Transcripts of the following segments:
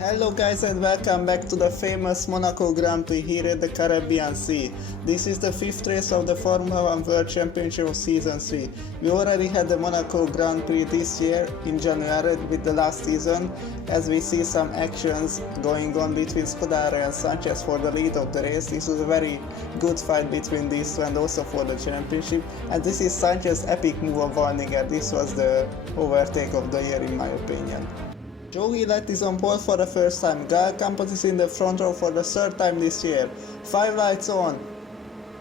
Hello guys and welcome back to the famous Monaco Grand Prix here at the Caribbean Sea. This is the 5th race of the Formula 1 World Championship of Season 3. We already had the Monaco Grand Prix this year in January with the last season, as we see some actions going on between Scuderia and Sanchez for the lead of the race. This was a very good fight between these two and also for the championship. And this is Sanchez's epic move of Waldinger. This was the overtake of the year in my opinion. Gillett is on pole for the first time. Campos is in the front row for the third time this year. 5 lights on.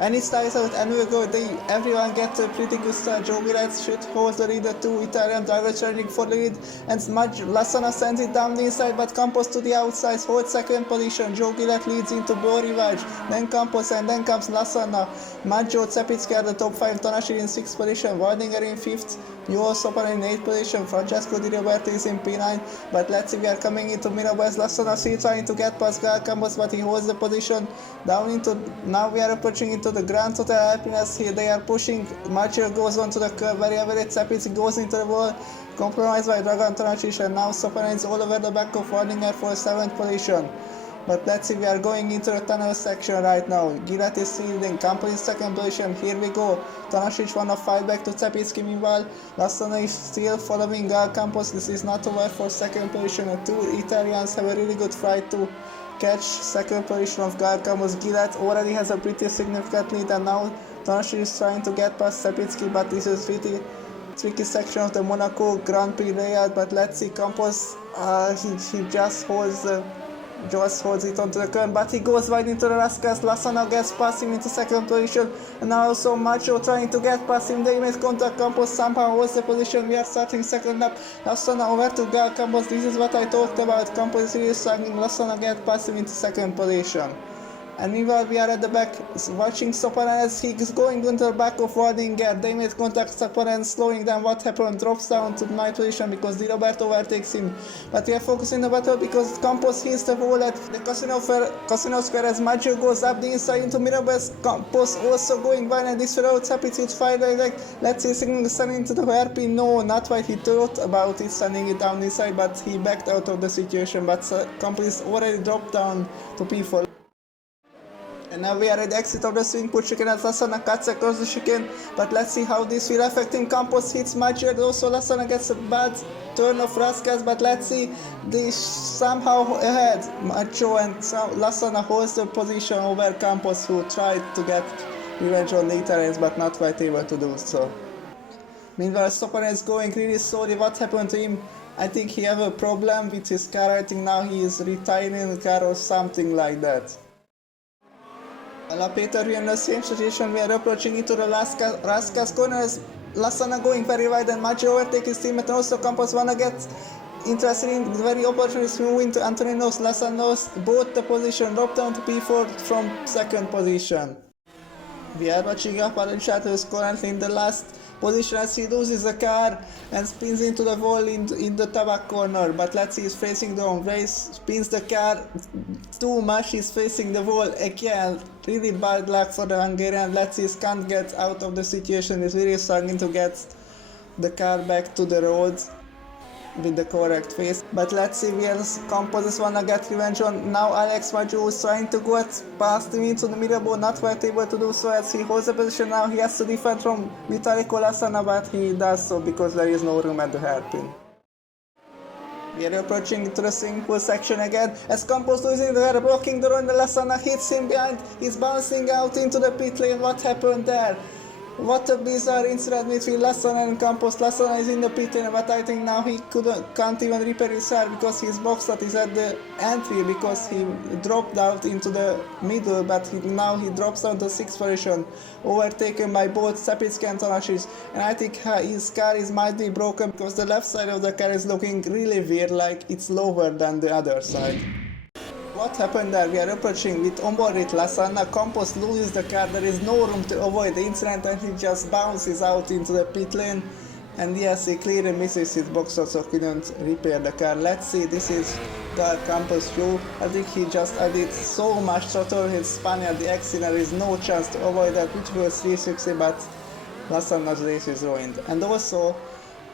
And it starts out and we go. Everyone gets a pretty good start. Gillett should hold the lead. The two Italian drivers charging for the lead. And Lassana sends it down the inside, but Campos to the outside holds second position. Gillett leads into Borivage. Then Campos and then comes Lassana. Maggio Cepitsky at the top 5. Tonashir in 6th position. Waldinger in 5th. Newell Sopran in 8th position. Francesco Di Roberto is in P9. But let's see, we are coming into Mirabes. Lassana still trying to get past Campos, but he holds the position down into. Now we are approaching into the Grand Hotel Happiness here. They are pushing. Maggio goes on to the curve. Very average. Cepitsky goes into the wall. Compromised by Dragan Tonasic, and now Sopran is all over the back of Waldinger for 7th position. But let's see, we are going into the tunnel section right now. Gillett is leading, Campos is 2nd position. Here we go. Tonasic wanna fight back to Cepitsky meanwhile. Lassana is still following Campos. This is not over for 2nd position. The two Italians have a really good fight to catch 2nd position of Campos. Gillett already has a pretty significant lead, and now Tonasic is trying to get past Cepitsky, but this is pretty tricky section of the Monaco Grand Prix layout. But let's see, Campos he just holds it onto the curve, but he goes wide into the Rascas. Lassana gets past him into 2nd position, and now also Maggio trying to get past him. They make contact. Campos somehow holds the position. We are starting 2nd lap. Lassana over to Campos. This is what I talked about. Campos is really struggling. Lassana gets past him into 2nd position. And meanwhile, we are at the back watching Sopran as he is going into the back of Waldinger. They made contact. Sopran slowing down. What happened? Drops down to 9th position because Di Roberto overtakes him. But we are focusing the battle because Campos hits the wall at the Casino Square as Maggio goes up the inside into Mirabes. Campos also going wide, and this road Cepitsky with 5 like. Let's see, sending into the hairpin. No, not what he thought about it, sending it down the inside, but he backed out of the situation. But Campos already dropped down to P4. And now we are at the exit of the swing put chicane as Lassana cuts across the chicane, but let's see how this will affect him. Campos hits Maggio, and also Lassana gets a bad turn of Rascas, but let's see, they somehow ahead. Maggio and Lassana holds the position over Campos, who tried to get revenge on the Italians but not quite able to do so. Meanwhile, Sopran is going really slowly. What happened to him? I think he have a problem with his car. I think now he is retiring the car or something like that. Peter, we are in the same situation. We are approaching into the Rascas corner as Lassana going very wide, and Maggio overtakes his teammate, and also Campos wanna get interested in the very opportunity move into Antoninos. Lassana lost both the position, dropped down to P4 from 2nd position. We are watching up Alenchato, who is currently in the last position as he loses the car and spins into the wall in the Tabac corner. But let's see, he's facing the wrong race, spins the car too much, he's facing the wall again. Really bad luck for the Hungarian. Let's see, he can't get out of the situation. He's really struggling to get the car back to the road with the correct face. But let's see, Campos wanna get revenge on now Alex Maggio, is trying to go past him into the middle, not quite able to do so as he holds the position. Now he has to defend from Vitalico Lassana, but he does so because there is no room at the hairpin. We are approaching into the swing pool section again as Campos losing the air, blocking the run. Lassana hits him behind, he's bouncing out into the pit lane. What happened there? What a bizarre incident between Lassana and Campos. Lassana is in the pit lane, but I think now he can't even repair his car because his box that is at the entry, because he dropped out into the middle, but now he drops down to 6th position, overtaken by both Cepitsky and Tonasic. And I think his car might be broken because the left side of the car is looking really weird, like it's lower than the other side. What happened there? We are approaching with onboard with Lassana. Campos loses the car. There is no room to avoid the incident, and he just bounces out into the pit lane. And yes, he clearly misses his boxer, so couldn't repair the car. Let's see, this is Campos' show. I think he just added so much throttle, his spun at the exit. There is no chance to avoid that, which was 360, but Lassana's race is ruined. And also,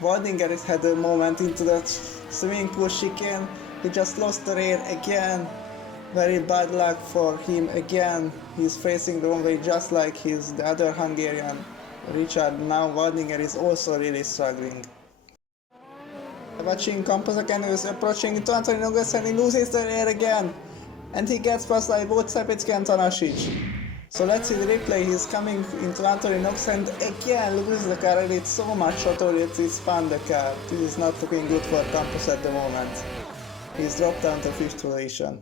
Waldinger had a moment into that swimming pool chicane. he just lost the rear again. Very bad luck for him again. He's facing the wrong way just like the other Hungarian, Richard. Now Waldinger is also really struggling. Watching Composacan, who is approaching into Anthony Nogues, and he loses the rear again. And he gets past like both Sepitsky and Tanasic. So let's see the replay. He's coming into Anthony Nogues and again loses the car, and it's so much shorter that he spun the car. This is not looking good for Campos at the moment. He's dropped down to 5th position.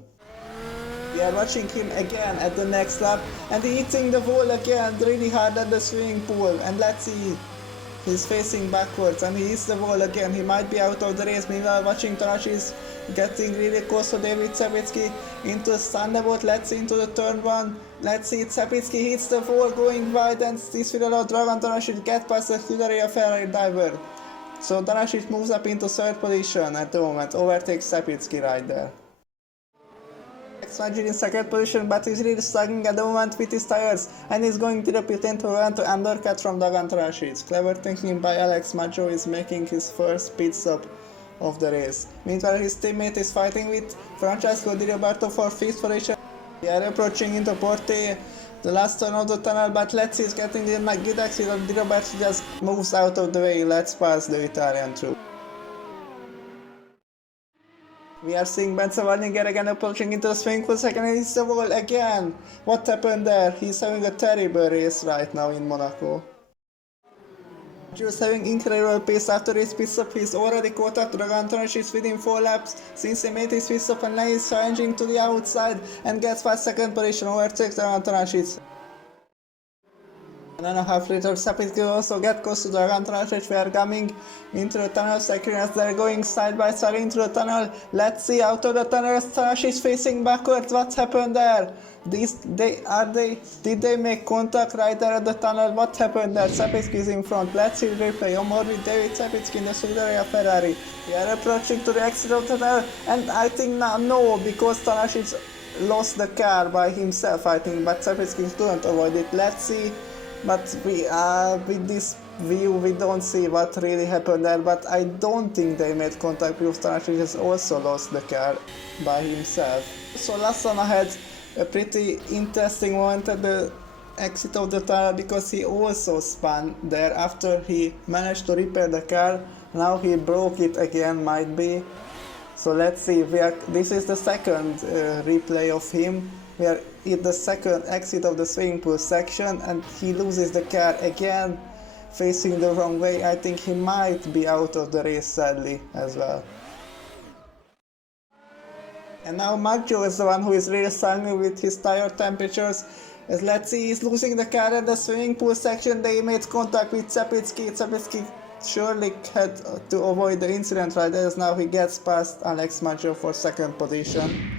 We are watching him again at the next lap, and he's hitting the wall again really hard at the swimming pool. And let's see, he's facing backwards and he hits the wall again. He might be out of the race. Meanwhile, watching Tanasic is getting really close to David Sepitsky into the Thunderbolt. Let's see into the turn 1. Let's see, Sepitsky hits the wall going wide, and this will allow Dragan Tanasic get past the Scuderia Ferrari driver. So Tanasic moves up into 3rd position at the moment, overtakes Sepitsky right there. Maggi in 2nd position, but he's really struggling at the moment with his tires, and he's going to the pit to run to undercut from Dragan Tanasic. Clever thinking by Alex Maggio is making his first pit stop of the race. Meanwhile, his teammate is fighting with Francesco Di Roberto for 5th position. We are approaching into Porte, the last turn of the tunnel, but let's see, he's getting the good accident. Di Roberto just moves out of the way. Let's pass the Italian through. We are seeing Benson Waldinger again approaching into the swing for a second, and he's the wall again. What happened there? He's having a terrible race right now in Monaco. He was having incredible pace after his pit stop. He's already caught up to Dragan Tanasic within 4 laps since he made his pit stop, and now he's challenging to the outside and gets past 2nd position, overtakes Dragan Tanasic. 1.5 liter Sepitsky also get close to Dragan Tanasic. We are coming into the tunnel section as they're going side by side into the tunnel. Let's see, out of the tunnel, Tanasic facing backwards. What's happened there? Did they make contact right there at the tunnel? What happened there? Sepitsky is in front. Let's see the replay. On board with David Sepitsky in the Scuderia Ferrari. We are approaching to the exit of the tunnel, and I think now no, because Tanasic lost the car by himself, I think, but Sepitsky couldn't avoid it. Let's see. But with this view, we don't see what really happened there, but I don't think they made contact because Tanasic has also lost the car by himself. So Lassana had a pretty interesting moment at the exit of the tunnel because he also spun there after he managed to repair the car. Now he broke it again, might be. So let's see, this is the second replay of him. We are at the second exit of the swimming pool section, and he loses the car again, facing the wrong way. I think he might be out of the race sadly as well. And now Maggio is the one who is really struggling with his tire temperatures. As let's see, he's losing the car at the swimming pool section. They made contact with Sepitsky. Sepitsky surely had to avoid the incident right there, as now he gets past Alex Maggio for 2nd position.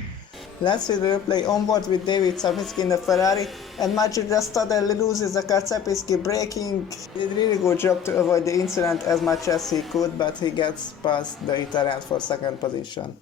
Let's see the replay onboard with David Sepitsky in the Ferrari, and Maggio just suddenly loses the car. Sepitsky braking. He did a really good job to avoid the incident as much as he could, but he gets past the Italian for 2nd position.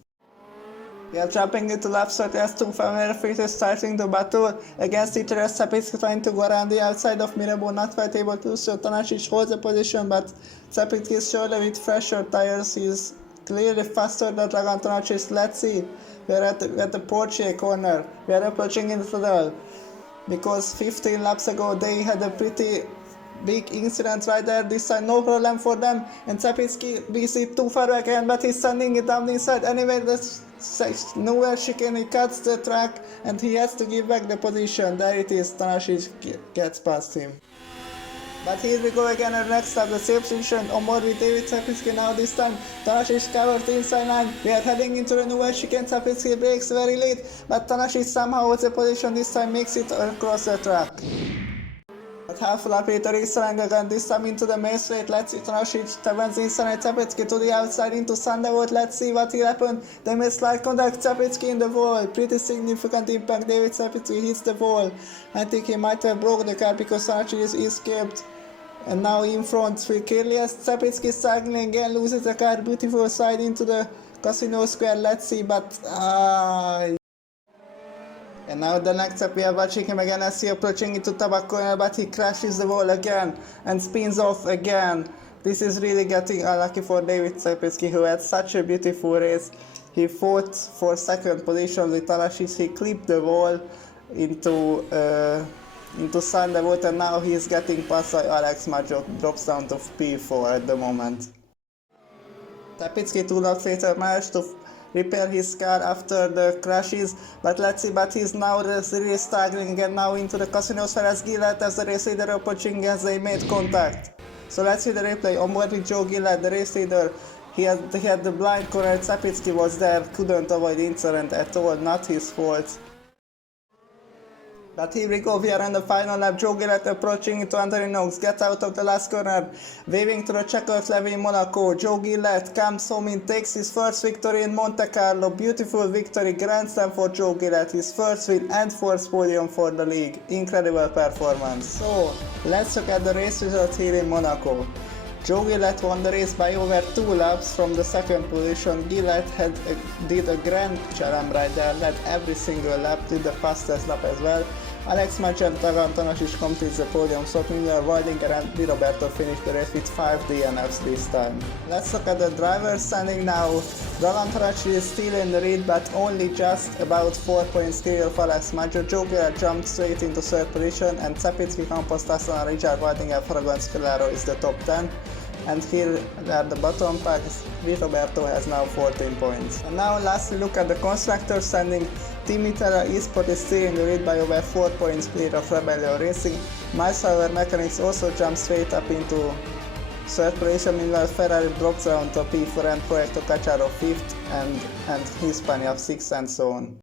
We are jumping into lap 30 as two familiar faces starting the battle against each other. Sepitsky trying to go around the outside of Mirabeau, not quite able to, so Tanasic holds the position, but Sepitsky is surely with fresher tires. He's clearly faster than Dragan Tanasic. Let's see. We are at the Porsche corner. We are approaching into the tunnel because 15 laps ago they had a pretty big incident right there. This time no problem for them, and Sepitsky beats it too far back again, but he's sending it down the inside. Anyway, that's nowhere chicane. He cuts the track and he has to give back the position. There it is. Tanasic gets past him. But here we go again at the next stop, the safe position on board with David Sepitsky. Now this time Tanasic covered inside line. We are heading into the new chicane. Sepitsky breaks very late, but Tanasic somehow holds the position this time, makes it across the track. At half a lap later, he's running again, this time into the main straight. Let's see, Tanasic turns inside Sepitsky to the outside into Thunderbolt. Let's see what will happen. They made slight contact, Sepitsky in the wall. Pretty significant impact. David Sepitsky hits the wall. I think he might have broke the car because Tanasic escaped. And now in front, clearly as Sepitsky struggling again, loses the car. Beautiful side into the Casino Square. Let's see, but and now the next step, we are watching him again as he approaching into Tabak corner, but he crashes the wall again and spins off again. This is really getting unlucky for David Sepitsky, who had such a beautiful race. He fought for second position with Alashis. He clipped the wall into Sunderwood, and now he is getting past by Alex Maggio, drops down to P4 at the moment. Sapitsky 2 laps later managed to repair his car after the crashes, but let's see, but he's now really struggling again now into the casinos, whereas Gillett as the race leader approaching as they made contact. So let's see the replay. On board with Joe Gillett, the race leader. He had the blind corner. Sapitsky was there, couldn't avoid the incident at all, not his fault. But here we go, we are on the final lap. Joe Gillett approaching into Anthony Knox, gets out of the last corner, waving to the checkered flag in Monaco. Joe Gillett comes home in, takes his first victory in Monte Carlo. Beautiful victory, Grand Slam for Joe Gillett, his first win and first podium for the league. Incredible performance. So, let's look at the race results here in Monaco. Joe Gillett won the race by over 2 laps from the second position. Gillett did a grand challenge right there, led every single lap, did the fastest lap as well. Alex Maggio and Dragan Tomásics completes the podium, so Miller, Weidinger and Di Roberto finished the race with 5 DNFs this time. Let's look at the drivers standing now. Dragan Tomásics is still in the lead, but only just about 4 points clear of Alex Maggio. Joe Gillett jumped straight into third position, and Sapitsky, Campos, Tassana, Richard Weidinger, Fragan Scalaro is the top 10. And here at the bottom packs, Di Roberto has now 14 points. And now lastly look at the constructor standing. Team Italia Esport is still in the lead by over 4 points clear of Rebellion Racing. Miles Mechanics also jumped straight up into third position, meanwhile Ferrari drops down to P4 and Proyecto Cacharo 5th and Hispania 6th and so on.